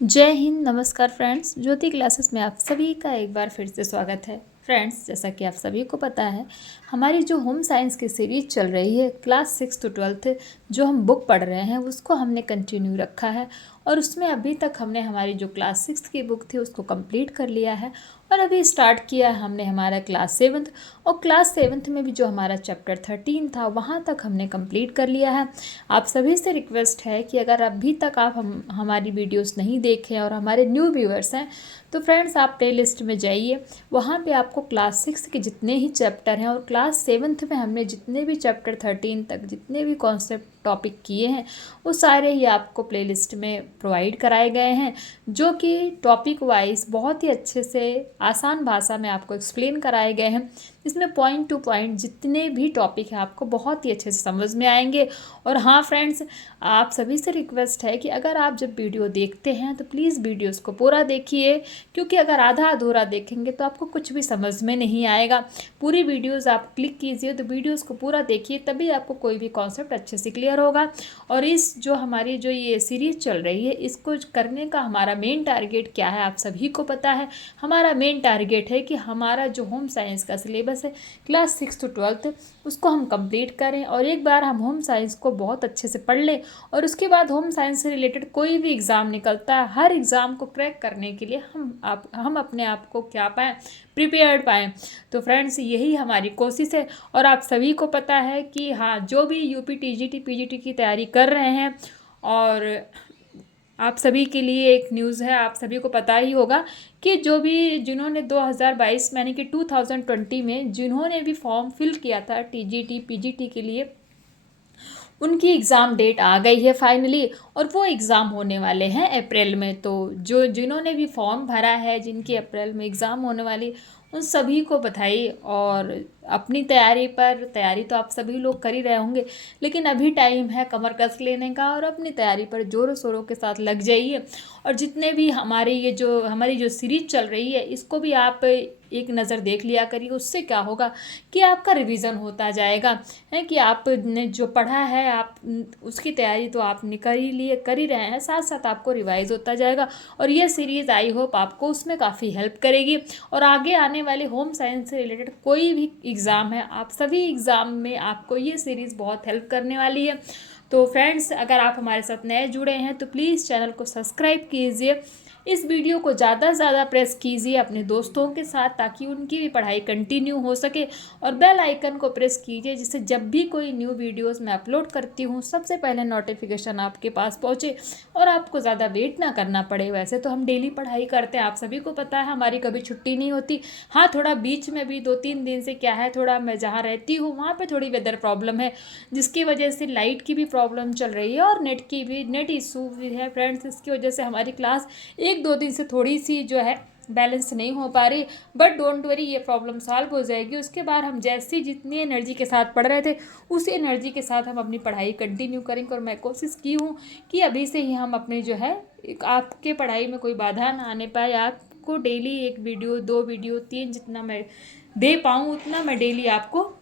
जय हिंद। नमस्कार फ्रेंड्स, ज्योति क्लासेस में आप सभी का एक बार फिर से स्वागत है। फ्रेंड्स, जैसा कि आप सभी को पता है, हमारी जो होम साइंस की सीरीज चल रही है क्लास 6 to 12 जो हम बुक पढ़ रहे हैं उसको हमने कंटिन्यू रखा है। और उसमें अभी तक हमने हमारी जो क्लास 6 की बुक थी उसको कंप्लीट कर लिया है। और अभी स्टार्ट किया है हमने हमारा क्लास 7। और क्लास 7 में भी जो हमारा चैप्टर 13 था वहाँ तक हमने कंप्लीट कर लिया है। आप सभी से रिक्वेस्ट है कि अगर अभी तक आप हमारी वीडियोस नहीं देखें और हमारे न्यू व्यूअर्स हैं तो फ्रेंड्स आप प्ले लिस्ट में जाइए। वहाँ पे आपको क्लास 6 के जितने ही चैप्टर हैं और क्लास 7 में हमने जितने भी चैप्टर 13 तक जितने भी कॉन्सेप्ट टॉपिक किए हैं वो सारे ही आपको प्लेलिस्ट में प्रोवाइड कराए गए हैं, जो कि टॉपिक वाइज बहुत ही अच्छे से आसान भाषा में आपको एक्सप्लेन कराए गए हैं, जिसमें पॉइंट टू पॉइंट जितने भी टॉपिक हैं आपको बहुत ही अच्छे से समझ में आएंगे। और हाँ फ्रेंड्स, आप सभी से रिक्वेस्ट है कि अगर आप जब वीडियो देखते हैं तो प्लीज़ वीडियोस को पूरा देखिए, क्योंकि अगर आधा अधूरा देखेंगे तो आपको कुछ भी समझ में नहीं आएगा। पूरी वीडियोस आप क्लिक कीजिए, तो वीडियोस को पूरा देखिए, तभी आपको कोई भी कॉन्सेप्ट अच्छे से क्लियर होगा। और इस जो हमारी जो ये सीरीज चल रही है इसको करने का हमारा मेन टारगेट क्या है आप सभी को पता है। हमारा मेन टारगेट है कि हमारा जो होम साइंस का सिलेबस है क्लास 6 to 12 उसको हम कंप्लीट करें। और एक बार हम होम साइंस को बहुत अच्छे से पढ़ लें और उसके बाद होम साइंस से रिलेटेड कोई भी एग्ज़ाम निकलता है, हर एग्ज़ाम को क्रैक करने के लिए हम अपने आप को क्या पाएँ, प्रिपेयर्ड पाएँ। तो फ्रेंड्स, यही हमारी कोशिश है। और आप सभी को पता है कि हाँ, जो भी यूपी टीजीटी पीजीटी की तैयारी कर रहे हैं, और आप सभी के लिए एक न्यूज़ है, आप सभी को पता ही होगा कि जिन्होंने 2022 यानी कि 2020 में जिन्होंने भी फॉर्म फिल किया था टीजीटी पीजीटी के लिए, उनकी एग्ज़ाम डेट आ गई है फाइनली। और वो एग्ज़ाम होने वाले हैं अप्रैल में। तो जिन्होंने भी फॉर्म भरा है, जिनकी अप्रैल में एग्ज़ाम होने वाली, उन सभी को बधाई। और अपनी तैयारी तो आप सभी लोग कर ही रहे होंगे, लेकिन अभी टाइम है कमर कस लेने का और अपनी तैयारी पर ज़ोरों शोरों के साथ लग जाइए। और जितने भी हमारी जो सीरीज चल रही है इसको भी आप एक नज़र देख लिया करिए। उससे क्या होगा कि आपका रिवीजन होता जाएगा, है कि आपने जो पढ़ा है आप उसकी तैयारी तो आपने कर ही रहे हैं, साथ साथ आपको रिवाइज होता जाएगा। और ये सीरीज़ आई होप आपको उसमें काफ़ी हेल्प करेगी। और आगे आने वाले होम साइंस से रिलेटेड कोई भी एग्ज़ाम है, आप सभी एग्ज़ाम में आपको ये सीरीज़ बहुत हेल्प करने वाली है। तो फ्रेंड्स, अगर आप हमारे साथ नए जुड़े हैं तो प्लीज़ चैनल को सब्सक्राइब कीजिए, इस वीडियो को ज़्यादा से ज़्यादा प्रेस कीजिए अपने दोस्तों के साथ, ताकि उनकी भी पढ़ाई कंटिन्यू हो सके। और बेल आइकन को प्रेस कीजिए, जिससे जब भी कोई न्यू वीडियोस मैं अपलोड करती हूँ सबसे पहले नोटिफिकेशन आपके पास पहुँचे और आपको ज़्यादा वेट ना करना पड़े। वैसे तो हम डेली पढ़ाई करते हैं, आप सभी को पता है, हमारी कभी छुट्टी नहीं होती। हाँ, थोड़ा बीच में भी 2-3 दिन से क्या है, थोड़ा मैं जहाँ रहती हूँ वहाँ पर थोड़ी वेदर प्रॉब्लम है, जिसकी वजह से लाइट की भी प्रॉब्लम चल रही है और नेट इशू भी है फ्रेंड्स। इसकी वजह से हमारी क्लास 1-2 दिन से थोड़ी सी जो है बैलेंस नहीं हो पा रही, बट डोंट वरी, ये प्रॉब्लम सॉल्व हो जाएगी। उसके बाद हम जैसी जितनी एनर्जी के साथ पढ़ रहे थे उसी एनर्जी के साथ हम अपनी पढ़ाई कंटिन्यू करेंगे। और मैं कोशिश की हूँ कि अभी से ही हम अपने जो है आपके पढ़ाई में कोई बाधा ना आने पाए। आपको डेली 1 वीडियो 2 वीडियो 3 जितना मैं दे पाऊँ उतना मैं डेली आपको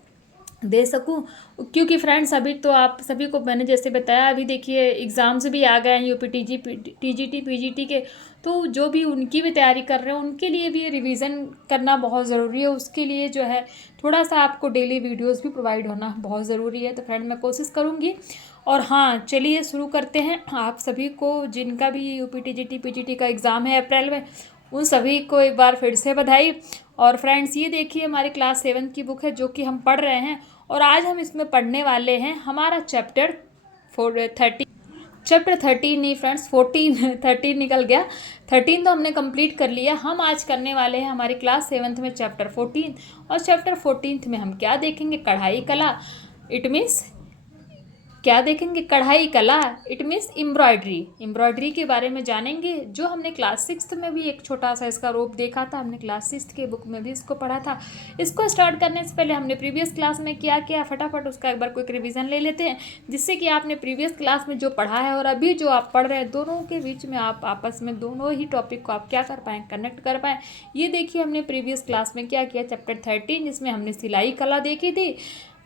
दे सकूं। क्योंकि फ्रेंड्स, अभी तो आप सभी को मैंने जैसे बताया, अभी देखिए एग्ज़ाम्स भी आ गए हैं यूपी टीजीटी पीजीटी के। तो जो भी उनकी भी तैयारी कर रहे हैं उनके लिए भी रिवीजन करना बहुत ज़रूरी है। उसके लिए जो है थोड़ा सा आपको डेली वीडियोस भी प्रोवाइड होना बहुत ज़रूरी है। तो फ्रेंड, मैं कोशिश करूँगी। और हाँ, चलिए शुरू करते हैं। आप सभी को जिनका भी यूपी टीजीटी पीजीटी का एग्ज़ाम है अप्रैल में, उन सभी को एक बार फिर से बधाई। और फ्रेंड्स, ये देखिए हमारी क्लास 7 की बुक है जो कि हम पढ़ रहे हैं। और आज हम इसमें पढ़ने वाले हैं हमारा चैप्टर 30। चैप्टर 13 नहीं फ्रेंड्स, 14 13 निकल गया। 13 तो हमने कंप्लीट कर लिया। हम आज करने वाले हैं हमारी क्लास 7 में चैप्टर 14। और चैप्टर 14 में हम क्या देखेंगे, कढ़ाई कला। इट मीन्स क्या देखेंगे, कढ़ाई कला। इट मीन्स एम्ब्रॉयडरी के बारे में जानेंगे, जो हमने क्लास 6 में भी एक छोटा सा इसका रूप देखा था। हमने क्लास 6 के बुक में भी इसको पढ़ा था। इसको स्टार्ट करने से पहले हमने प्रीवियस क्लास में क्या किया, फटाफट उसका एक बार क्विक रिवीजन ले लेते हैं, जिससे कि आपने प्रीवियस क्लास में जो पढ़ा है और अभी जो आप पढ़ रहे हैं दोनों के बीच में आप आपस में दोनों ही टॉपिक को आप क्या कर पाएँ, कनेक्ट कर पाएँ। ये देखिए हमने प्रीवियस क्लास में क्या किया, चैप्टर 13 जिसमें हमने सिलाई कला देखी थी।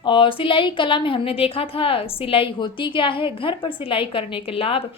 और सिलाई कला में हमने देखा था सिलाई होती क्या है, घर पर सिलाई करने के लाभ,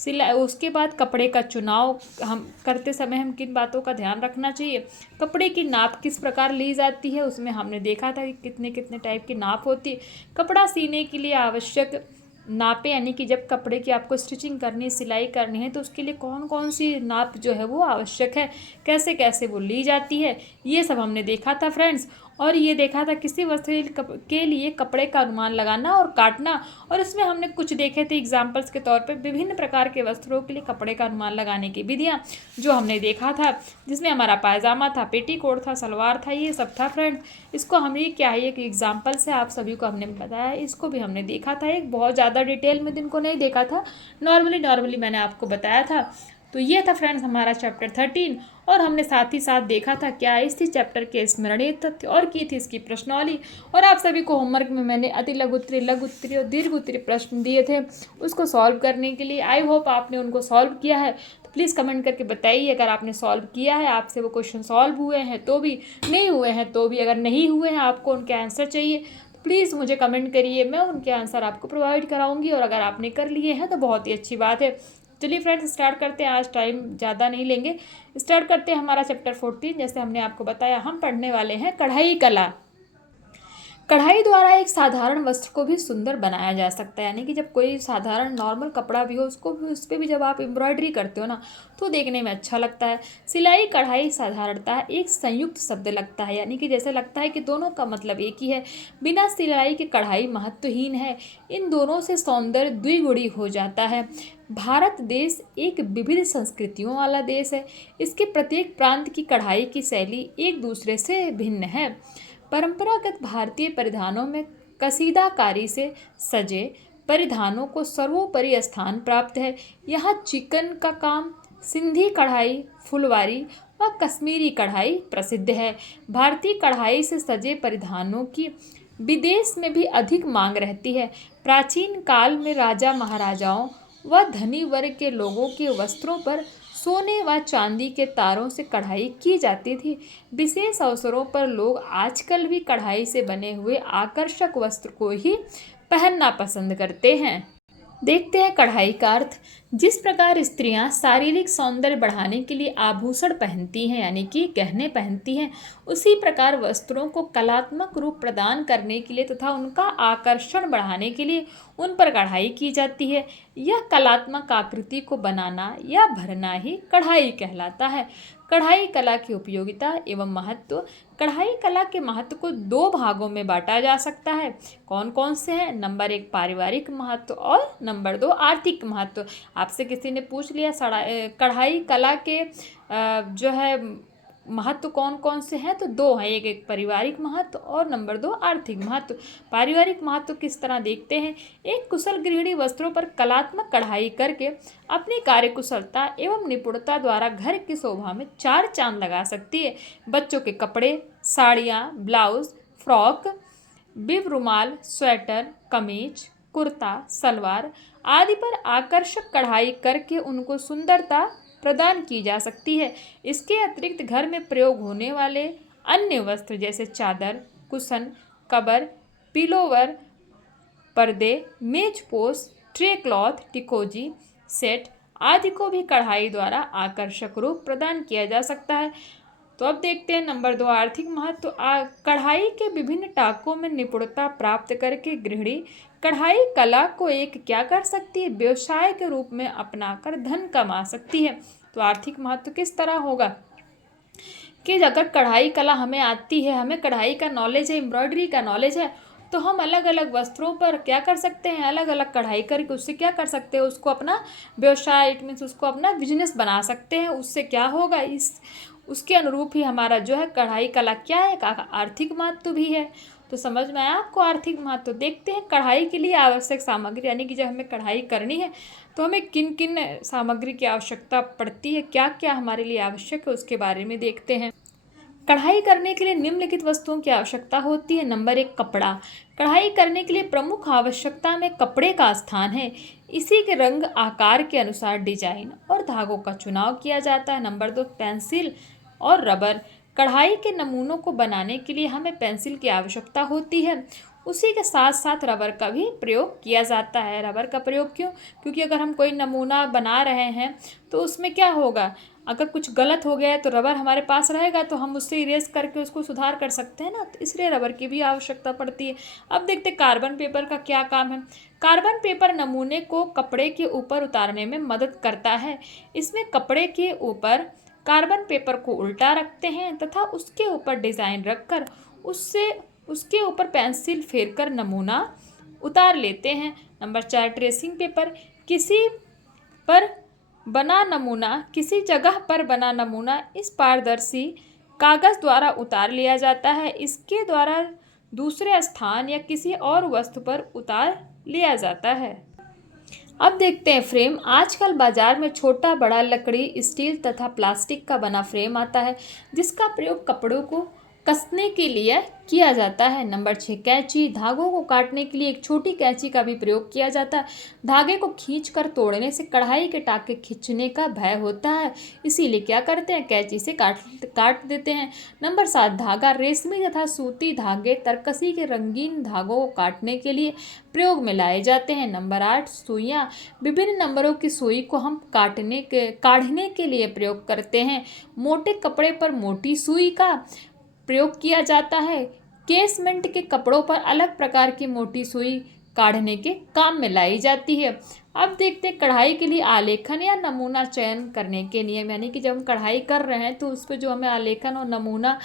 सिलाई उसके बाद कपड़े का चुनाव हम करते समय हम किन बातों का ध्यान रखना चाहिए, कपड़े की नाप किस प्रकार ली जाती है, उसमें हमने देखा था कि कितने कितने टाइप की नाप होती है। कपड़ा सीने के लिए आवश्यक नापे, यानी कि जब कपड़े की आपको स्टिचिंग करनी है, सिलाई करनी है, तो उसके लिए कौन कौन सी नाप जो है वो आवश्यक है, कैसे कैसे वो ली जाती है, ये सब हमने देखा था फ्रेंड्स। और ये देखा था किसी वस्त्र के लिए कपड़े का अनुमान लगाना और काटना। और इसमें हमने कुछ देखे थे एग्जाम्पल्स के तौर पे विभिन्न प्रकार के वस्त्रों के लिए कपड़े का अनुमान लगाने की विधियाँ जो हमने देखा था, जिसमें हमारा पायजामा था, पेटीकोट था, सलवार था, ये सब था फ्रेंड्स। इसको हमने क्या है, एक एग्जाम्पल से आप सभी को हमने बताया, इसको भी हमने देखा था, एक बहुत ज़्यादा डिटेल में इनको नहीं देखा था, नॉर्मली मैंने आपको बताया था। तो ये था फ्रेंड्स हमारा चैप्टर 13। और हमने साथ ही साथ देखा था क्या इस चैप्टर के स्मरणीय तथ्य और की थी इसकी प्रश्नावली। और आप सभी को होमवर्क में मैंने अति लघु उत्तरीय, लघु उत्तरीय और दीर्घ उत्तरीय प्रश्न दिए थे, उसको सॉल्व करने के लिए। आई होप आपने उनको सॉल्व किया है, तो प्लीज़ कमेंट करके बताइए अगर आपने सॉल्व किया है, आपसे वो क्वेश्चन सॉल्व हुए हैं तो भी, नहीं हुए हैं तो भी। अगर नहीं हुए हैं, आपको उनके आंसर चाहिए, तो प्लीज़ मुझे कमेंट करिए, मैं उनके आंसर आपको प्रोवाइड कराऊंगी। और अगर आपने कर लिए हैं तो बहुत ही अच्छी बात है। चलिए फ्रेंड्स स्टार्ट करते हैं, आज टाइम ज़्यादा नहीं लेंगे, स्टार्ट करते हैं हमारा चैप्टर 14। जैसे हमने आपको बताया, हम पढ़ने वाले हैं कढ़ाई कला। कढ़ाई द्वारा एक साधारण वस्त्र को भी सुंदर बनाया जा सकता है, यानी कि जब कोई साधारण नॉर्मल कपड़ा भी हो, उसको भी, उस पर भी जब आप एम्ब्रॉयडरी करते हो ना, तो देखने में अच्छा लगता है। सिलाई कढ़ाई साधारणतः एक संयुक्त शब्द लगता है, यानी कि जैसे लगता है कि दोनों का मतलब एक ही है। बिना सिलाई के कढ़ाई महत्वहीन है, इन दोनों से सौंदर्य द्विगुणी हो जाता है। भारत देश एक विविध संस्कृतियों वाला देश है, इसके प्रत्येक प्रांत की कढ़ाई की शैली एक दूसरे से भिन्न है। परंपरागत भारतीय परिधानों में कसीदाकारी से सजे परिधानों को सर्वोपरि स्थान प्राप्त है। यहाँ चिकन का काम, सिंधी कढ़ाई, फुलवारी व कश्मीरी कढ़ाई प्रसिद्ध है। भारतीय कढ़ाई से सजे परिधानों की विदेश में भी अधिक मांग रहती है। प्राचीन काल में राजा महाराजाओं व धनी वर्ग के लोगों के वस्त्रों पर सोने व चांदी के तारों से कढ़ाई की जाती थी। विशेष अवसरों पर लोग आजकल भी कढ़ाई से बने हुए आकर्षक वस्त्र को ही पहनना पसंद करते हैं। देखते हैं कढ़ाई का अर्थ। जिस प्रकार स्त्रियां शारीरिक सौंदर्य बढ़ाने के लिए आभूषण पहनती हैं, यानी कि गहने पहनती हैं, उसी प्रकार वस्त्रों को कलात्मक रूप प्रदान करने के लिए तथा उनका आकर्षण बढ़ाने के लिए उन पर कढ़ाई की जाती है। यह कलात्मक आकृति को बनाना या भरना ही कढ़ाई कहलाता है। कढ़ाई कला की उपयोगिता एवं महत्व। कढ़ाई कला के महत्व को दो भागों में बांटा जा सकता है। कौन कौन से हैं? नंबर 1 पारिवारिक महत्व और नंबर 2 आर्थिक महत्व। आपसे किसी ने पूछ लिया कढ़ाई कला के जो है महत्व कौन कौन से हैं, तो दो हैं, एक पारिवारिक महत्व और नंबर 2 आर्थिक महत्व। पारिवारिक महत्व किस तरह देखते हैं? एक कुशल गृहिणी वस्त्रों पर कलात्मक कढ़ाई करके अपनी कार्यकुशलता एवं निपुणता द्वारा घर की शोभा में 4 चांद लगा सकती है। बच्चों के कपड़े, साड़ियाँ, ब्लाउज, फ्रॉक, बिब रुमाल, स्वेटर, कमीज, कुर्ता, सलवार आदि पर आकर्षक कढ़ाई करके उनको सुंदरता प्रदान की जा सकती है। इसके अतिरिक्त घर में प्रयोग होने वाले अन्य वस्त्र जैसे चादर, कुशन, कवर, पिलोवर, पर्दे, मेजपोश, ट्रे क्लॉथ, टिकोजी, सेट आदि को भी कढ़ाई द्वारा आकर्षक रूप प्रदान किया जा सकता है। तो अब देखते हैं नंबर 2 आर्थिक महत्व। कढ़ाई के विभिन्न टाकों में निपुणता प्राप्त करके गृहिणी कढ़ाई कला को एक क्या कर सकती है? व्यवसाय के रूप में अपनाकर धन कमा सकती है। तो आर्थिक महत्व किस तरह होगा कि अगर कढ़ाई कला हमें आती है, हमें कढ़ाई का नॉलेज है, एम्ब्रॉयडरी का नॉलेज है, तो हम अलग अलग वस्त्रों पर क्या कर सकते हैं? अलग अलग कढ़ाई करके उससे क्या कर सकते हैं? उसको अपना व्यवसाय, इट मीन्स उसको अपना बिजनेस बना सकते हैं। उससे क्या होगा, उसके अनुरूप ही हमारा जो है कढ़ाई कला क्या है, आर्थिक महत्व भी है। तो समझ में आया आपको आर्थिक महत्व। देखते हैं कढ़ाई के लिए आवश्यक सामग्री, यानी कि जब हमें कढ़ाई करनी है तो हमें किन किन सामग्री की आवश्यकता पड़ती है, क्या क्या हमारे लिए आवश्यक है, उसके बारे में देखते हैं। कढ़ाई करने के लिए निम्नलिखित वस्तुओं की आवश्यकता होती है। नंबर 1 कपड़ा। कढ़ाई करने के लिए प्रमुख आवश्यकता में कपड़े का स्थान है। इसी के रंग आकार के अनुसार डिजाइन और धागों का चुनाव किया जाता है। नंबर 2 पेंसिल और रबर। कढ़ाई के नमूनों को बनाने के लिए हमें पेंसिल की आवश्यकता होती है। उसी के साथ साथ रबर का भी प्रयोग किया जाता है। रबर का प्रयोग क्यों? क्योंकि अगर हम कोई नमूना बना रहे हैं तो उसमें क्या होगा, अगर कुछ गलत हो गया है तो रबर हमारे पास रहेगा तो हम उससे इरेज करके उसको सुधार कर सकते हैं ना, तो इसलिए रबर की भी आवश्यकता पड़ती है। अब देखते हैं कार्बन पेपर का क्या काम है। कार्बन पेपर नमूने को कपड़े के ऊपर उतारने में मदद करता है। इसमें कपड़े के ऊपर कार्बन पेपर को उल्टा रखते हैं तथा उसके ऊपर डिज़ाइन रखकर उसके ऊपर पेंसिल फेरकर नमूना उतार लेते हैं। Number 4 tracing paper. किसी जगह पर बना नमूना इस पारदर्शी कागज द्वारा उतार लिया जाता है। इसके द्वारा दूसरे स्थान या किसी और वस्तु पर उतार लिया जाता है। अब देखते हैं फ्रेम। आजकल बाजार में छोटा बड़ा लकड़ी, स्टील तथा प्लास्टिक का बना फ्रेम आता है जिसका प्रयोग कपड़ों को कसने के लिए किया जाता है। नंबर 6 कैंची। धागों को काटने के लिए एक छोटी कैंची का भी प्रयोग किया जाता है। धागे को खींचकर तोड़ने से कढ़ाई के टाके खींचने का भय होता है, इसीलिए क्या करते हैं, कैंची से काट देते हैं। नंबर 7 धागा। रेशमी तथा सूती धागे तरकसी के रंगीन धागों को काटने के लिए प्रयोग में लाए जाते हैं। नंबर 8 सुइयाँ। विभिन्न नंबरों की सुई को हम काढ़ने के लिए प्रयोग करते हैं। मोटे कपड़े पर मोटी सुई का प्रयोग किया जाता है। केसमेंट के कपड़ों पर अलग प्रकार की मोटी सुई काढ़ने के काम में लाई जाती है। अब देखते हैं कढ़ाई के लिए आलेखन या नमूना चयन करने के नियम, यानी कि जब हम कढ़ाई कर रहे हैं तो उस पर जो हमें आलेखन और नमूना,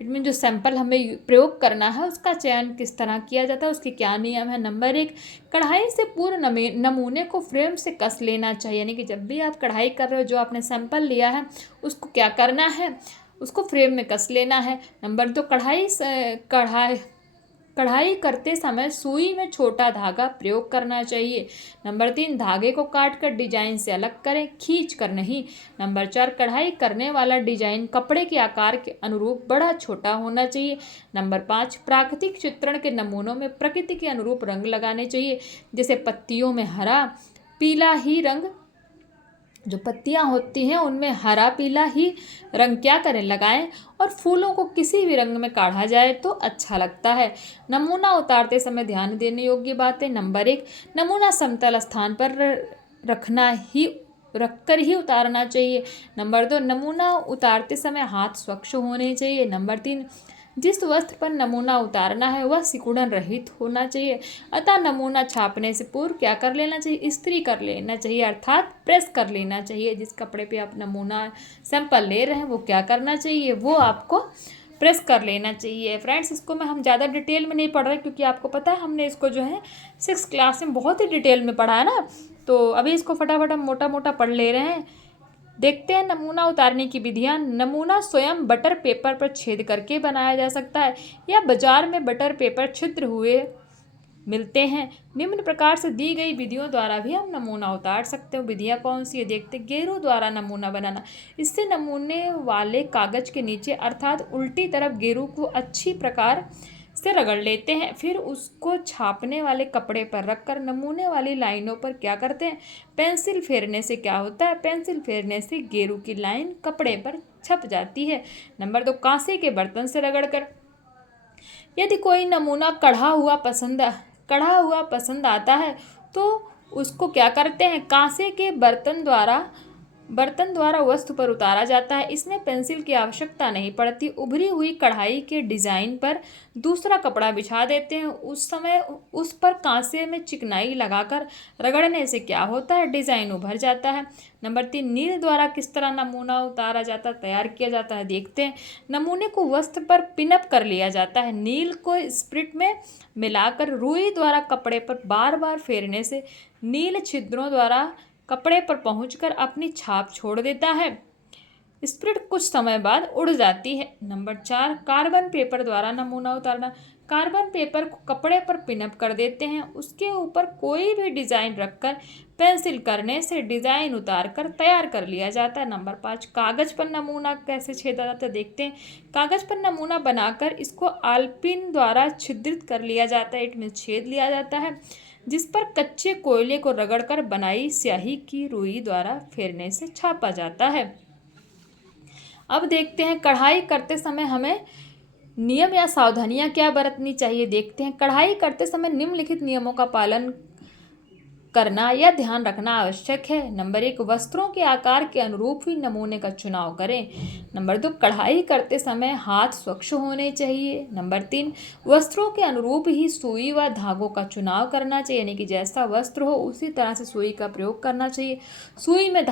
इनमें जो सैंपल हमें प्रयोग करना है उसका चयन किस तरह किया जाता है, उसके क्या नियम है। नंबर 1 कढ़ाई से पूर्ण नमूने को फ्रेम से कस लेना चाहिए, यानी कि जब भी आप कढ़ाई कर रहे हो, जो आपने सैंपल लिया है उसको क्या करना है, उसको फ्रेम में कस लेना है। नंबर 2 कढ़ाई करते समय सुई में छोटा धागा प्रयोग करना चाहिए। नंबर 3 धागे को काटकर डिजाइन से अलग करें, खींच कर नहीं। नंबर 4 कढ़ाई करने वाला डिजाइन कपड़े के आकार के अनुरूप बड़ा छोटा होना चाहिए। नंबर 5 प्राकृतिक चित्रण के नमूनों में प्रकृति के अनुरूप रंग लगाने चाहिए, जैसे पत्तियों में हरा पीला ही रंग, जो पत्तियां होती हैं उनमें हरा पीला ही रंग क्या करें, लगाएं, और फूलों को किसी भी रंग में काढ़ा जाए तो अच्छा लगता है। नमूना उतारते समय ध्यान देने योग्य बातें। नंबर 1 नमूना समतल स्थान पर रखकर ही उतारना चाहिए। नंबर 2 नमूना उतारते समय हाथ स्वच्छ होने चाहिए। नंबर 3 जिस वस्त्र पर नमूना उतारना है वह सिकुड़न रहित होना चाहिए, अतः नमूना छापने से पूर्व क्या कर लेना चाहिए, इस्त्री कर लेना चाहिए, अर्थात प्रेस कर लेना चाहिए। जिस कपड़े पे आप नमूना सैंपल ले रहे हैं वो क्या करना चाहिए, वो आपको प्रेस कर लेना चाहिए। फ्रेंड्स, इसको हम ज़्यादा डिटेल में नहीं पढ़ रहे क्योंकि आपको पता है हमने इसको जो है 6th क्लास में बहुत ही डिटेल में पढ़ा है ना, तो अभी इसको फटाफट हम मोटा मोटा पढ़ ले रहे हैं। देखते हैं नमूना उतारने की विधियाँ। नमूना स्वयं बटर पेपर पर छेद करके बनाया जा सकता है या बाजार में बटर पेपर छिद्र हुए मिलते हैं। निम्न प्रकार से दी गई विधियों द्वारा भी हम नमूना उतार सकते हैं। विधियाँ कौन सी है देखते हैं। गेरू द्वारा नमूना बनाना। इससे नमूने वाले कागज के नीचे अर्थात उल्टी तरफ गेरू को अच्छी प्रकार से रगड़ लेते हैं, फिर उसको छापने वाले कपड़े पर रखकर नमूने वाली लाइनों पर क्या करते हैं, पेंसिल फेरने से क्या होता है, पेंसिल फेरने से गेरू की लाइन कपड़े पर छप जाती है। नंबर 2 कांसे के बर्तन से रगड़कर। यदि कोई नमूना कढ़ा हुआ पसंद आता है तो उसको क्या करते हैं, कांसे के बर्तन द्वारा वस्तु पर उतारा जाता है। इसमें पेंसिल की आवश्यकता नहीं पड़ती। उभरी हुई कढ़ाई के डिजाइन पर दूसरा कपड़ा बिछा देते हैं, उस समय उस पर कांसे में चिकनाई लगाकर रगड़ने से क्या होता है, डिजाइन उभर जाता है। नंबर 3 नील द्वारा किस तरह नमूना उतारा जाता है, तैयार किया जाता है देखते हैं। नमूने को वस्त्र पर पिनअप कर लिया जाता है। नील को स्प्रिट में मिलाकर रुई द्वारा कपड़े पर बार बार फेरने से नील छिद्रों द्वारा कपड़े पर पहुंचकर अपनी छाप छोड़ देता है। स्प्रिट कुछ समय बाद उड़ जाती है। नंबर 4 कार्बन पेपर द्वारा नमूना उतारना। कार्बन पेपर को कपड़े पर पिनअप कर देते हैं, उसके ऊपर कोई भी डिजाइन रखकर पेंसिल करने से डिजाइन उतार कर तैयार कर लिया जाता है। नंबर 5 कागज पर नमूना कैसे छेदा जाता है देखते हैं। कागज पर नमूना बनाकर इसको आलपिन द्वारा छिद्रित कर लिया जाता है, इसमें छेद लिया जाता है, जिस पर कच्चे कोयले को रगड़कर बनाई स्याही की रुई द्वारा फेरने से छापा जाता है। अब देखते हैं कढ़ाई करते समय हमें नियम या सावधानियां क्या बरतनी चाहिए देखते हैं। कढ़ाई करते समय निम्नलिखित नियमों का पालन करना या ध्यान रखना आवश्यक है। नंबर 1, वस्त्रों के आकार के अनुरूप ही नमूने का चुनाव करें। नंबर 2, कढ़ाई करते समय हाथ स्वच्छ होने चाहिए। नंबर 3, वस्त्रों के अनुरूप ही सुई व धागों का चुनाव करना चाहिए, यानी कि जैसा वस्त्र हो उसी तरह से सुई का प्रयोग करना चाहिए। सुई में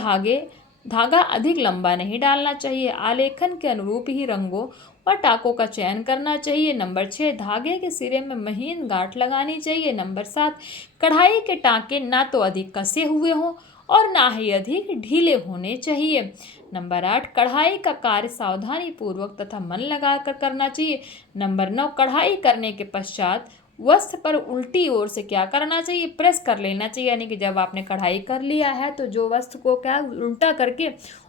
धागा अधिक लंबा नहीं डालना चाहिए। आलेखन के अनुरूप ही रंगों और टाकों का चयन करना चाहिए। नंबर 6, धागे के सिरे में महीन गांठ लगानी चाहिए। नंबर 7, कढ़ाई के टाँके ना तो अधिक कसे हुए हों और ना ही अधिक ढीले होने चाहिए। नंबर 8, कढ़ाई का कार्य सावधानी पूर्वक तथा मन लगाकर करना चाहिए। नंबर 9, कढ़ाई करने के पश्चात वस्त्र पर उल्टी ओर से क्या करना चाहिए, प्रेस कर लेना चाहिए, यानी कि जब आपने कढ़ाई कर लिया है तो जो वस्त्र को क्या उल्टा करके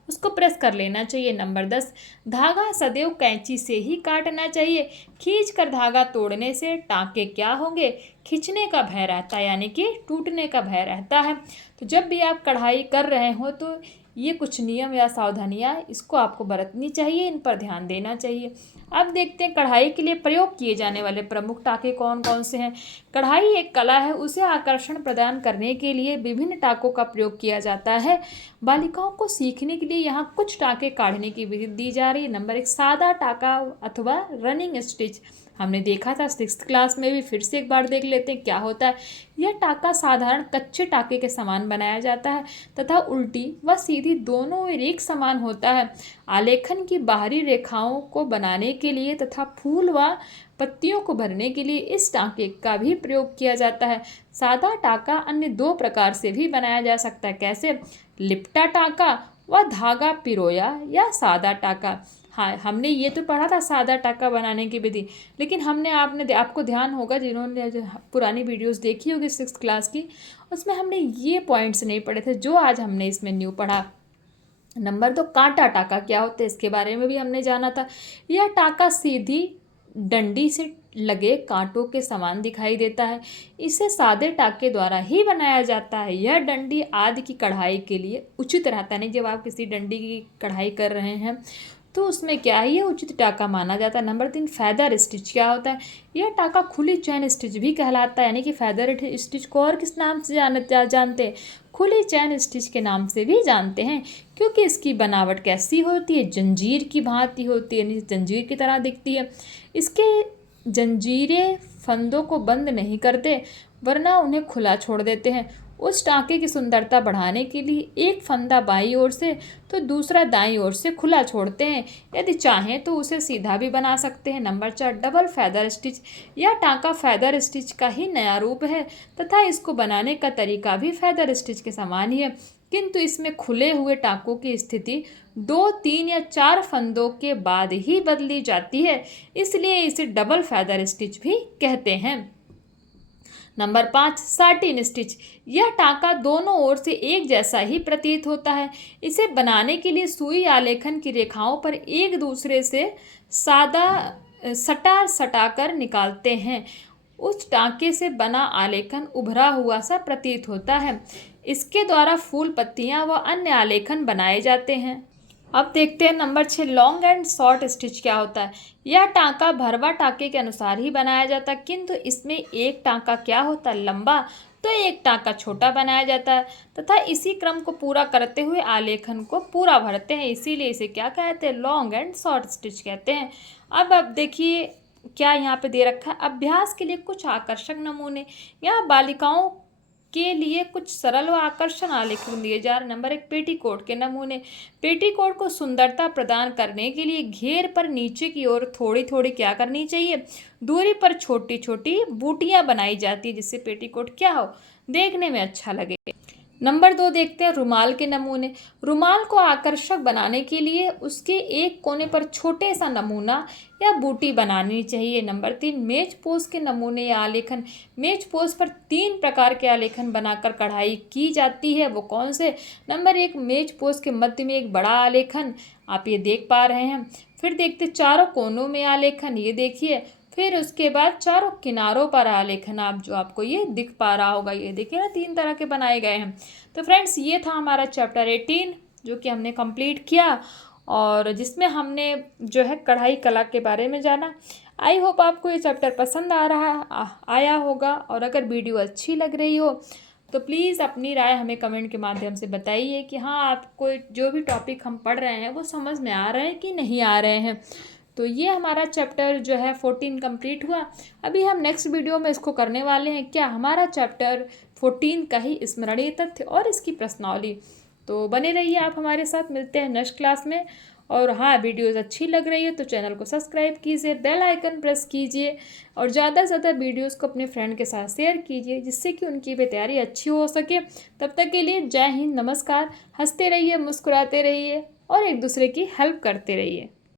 उसको प्रेस कर लेना चाहिए। नंबर 10, धागा सदैव कैंची से ही काटना चाहिए। खींच कर धागा तोड़ने से टाँके क्या होंगे, खींचने का भय रहता है, यानी कि टूटने का भय रहता है। तो जब भी आप कढ़ाई कर रहे हो तो ये कुछ नियम या सावधानियाँ इसको आपको बरतनी चाहिए, इन पर ध्यान देना चाहिए। अब देखते हैं कढ़ाई के लिए प्रयोग किए जाने वाले प्रमुख टाँके कौन कौन से हैं। कढ़ाई एक कला है, उसे आकर्षण प्रदान करने के लिए विभिन्न टाँकों का प्रयोग किया जाता है। बालिकाओं को सीखने के लिए यहाँ कुछ टाँके काढ़ने की विधि दी जा रही है। नंबर 1, सादा टाँका अथवा रनिंग स्टिच। हमने देखा था 6th क्लास में भी, फिर से एक बार देख लेते हैं क्या होता है। यह टाँका साधारण कच्चे टाँके के समान बनाया जाता है तथा उल्टी व सीधी दोनों ओर एक समान होता है। आलेखन की बाहरी रेखाओं को बनाने के लिए तथा फूल व पत्तियों को भरने के लिए इस टाँके का भी प्रयोग किया जाता है। सादा टाँका अन्य 2 प्रकार से भी बनाया जा सकता है। कैसे, लिपटा टाँका व धागा पिरोया या सादा टाँका। हाँ, हमने ये तो पढ़ा था सादा टाँका बनाने की विधि, लेकिन आपको ध्यान होगा जिन्होंने जो पुरानी वीडियोस देखी होगी 6th क्लास की, उसमें हमने ये पॉइंट्स नहीं पढ़े थे जो आज हमने इसमें न्यू पढ़ा। नंबर 2, कांटा टाँका क्या होता है, इसके बारे में भी हमने जाना था। यह टाँका सीधी डंडी से लगे कांटों के समान दिखाई देता है। इसे सादे टाँके द्वारा ही बनाया जाता है। यह डंडी आदि की कढ़ाई के लिए उचित रहता है। नहीं, जब आप किसी डंडी की कढ़ाई कर रहे हैं तो उसमें क्या है, ये उचित टाँका माना जाता है। नंबर 3, फैदर स्टिच क्या होता है। यह टाँका खुली चैन स्टिच भी कहलाता है, यानी कि फैदर स्टिच को और किस नाम से जानते हैं, खुली चैन स्टिच के नाम से भी जानते हैं, क्योंकि इसकी बनावट कैसी होती है, जंजीर की भांति होती है, यानी जंजीर की तरह दिखती है। इसके जंजीरें फंदों को बंद नहीं करते वरना उन्हें खुला छोड़ देते हैं। उस टाँके की सुंदरता बढ़ाने के लिए एक फंदा बाईं ओर से तो दूसरा दाईं ओर से खुला छोड़ते हैं। यदि चाहें तो उसे सीधा भी बना सकते हैं। Number 4, double feather stitch. यह टाँका फैदर स्टिच का ही नया रूप है तथा इसको बनाने का तरीका भी फैदर स्टिच के समान ही है, किंतु इसमें खुले हुए टाँकों की स्थिति 2, 3 या 4 फंदों के बाद ही बदली जाती है, इसलिए इसे डबल फैदर स्टिच भी कहते हैं। Number 5, satin stitch. यह टाँका दोनों ओर से एक जैसा ही प्रतीत होता है। इसे बनाने के लिए सुई आलेखन की रेखाओं पर एक दूसरे से सटाकर निकालते हैं। उस टाँके से बना आलेखन उभरा हुआ सा प्रतीत होता है। इसके द्वारा फूल, पत्तियां व अन्य आलेखन बनाए जाते हैं। अब देखते हैं number 6, long and short stitch क्या होता है। यह टाँका भरवा टाँके के अनुसार ही बनाया जाता है, किंतु इसमें एक टाँका क्या होता है, लंबा, तो एक टाँका छोटा बनाया जाता है तथा इसी क्रम को पूरा करते हुए आलेखन को पूरा भरते हैं, इसीलिए इसे क्या कहते हैं, लॉन्ग एंड शॉर्ट स्टिच कहते हैं। अब देखिए क्या यहाँ पे दे रखा है, अभ्यास के लिए कुछ आकर्षक नमूने। यहाँ बालिकाओं के लिए कुछ सरल व आकर्षण आलेखन दिए जा रहे। नंबर 1, पेटीकोट के नमूने। पेटीकोट को सुंदरता प्रदान करने के लिए घेर पर नीचे की ओर थोड़ी थोड़ी क्या करनी चाहिए, दूरी पर छोटी छोटी बूटियां बनाई जाती है, जिससे पेटीकोट क्या हो, देखने में अच्छा लगे। नंबर 2 देखते हैं रुमाल के नमूने। रुमाल को आकर्षक बनाने के लिए उसके एक कोने पर छोटे सा नमूना या बूटी बनानी चाहिए। नंबर 3, मेज पोज के नमूने या आलेखन। मेज पोज पर 3 प्रकार के आलेखन बनाकर कढ़ाई की जाती है, वो कौन से। नंबर 1, मेज पोज के मध्य में एक बड़ा आलेखन, आप ये देख पा रहे हैं। फिर देखते चारों कोनों में आलेखन, ये देखिए। फिर उसके बाद चारों किनारों पर आलेखन, आप जो आपको ये दिख पा रहा होगा, ये देखिए ना, 3 तरह के बनाए गए हैं। तो फ्रेंड्स, ये था हमारा चैप्टर 18 जो कि हमने कंप्लीट किया और जिसमें हमने जो है कढ़ाई कला के बारे में जाना। आई होप आपको ये चैप्टर पसंद आया होगा, और अगर वीडियो अच्छी लग रही हो तो प्लीज़ अपनी राय हमें कमेंट के माध्यम से बताइए कि हाँ, आपको जो भी टॉपिक हम पढ़ रहे हैं वो समझ में आ रहे हैं कि नहीं आ रहे हैं। तो ये हमारा चैप्टर जो है 14 कंप्लीट हुआ। अभी हम नेक्स्ट वीडियो में इसको करने वाले हैं क्या, हमारा चैप्टर 14 का ही स्मरणीय तथ्य और इसकी प्रश्नावली। तो बने रहिए आप हमारे साथ, मिलते हैं नेक्स्ट क्लास में। और हाँ, वीडियोस अच्छी लग रही है तो चैनल को सब्सक्राइब कीजिए, बेल आइकन प्रेस कीजिए, और ज़्यादा से ज़्यादा वीडियोस को अपने फ्रेंड के साथ शेयर कीजिए, जिससे कि उनकी भी तैयारी अच्छी हो सके। तब तक के लिए जय हिंद, नमस्कार। हंसते रहिए, मुस्कुराते रहिए और एक दूसरे की हेल्प करते रहिए।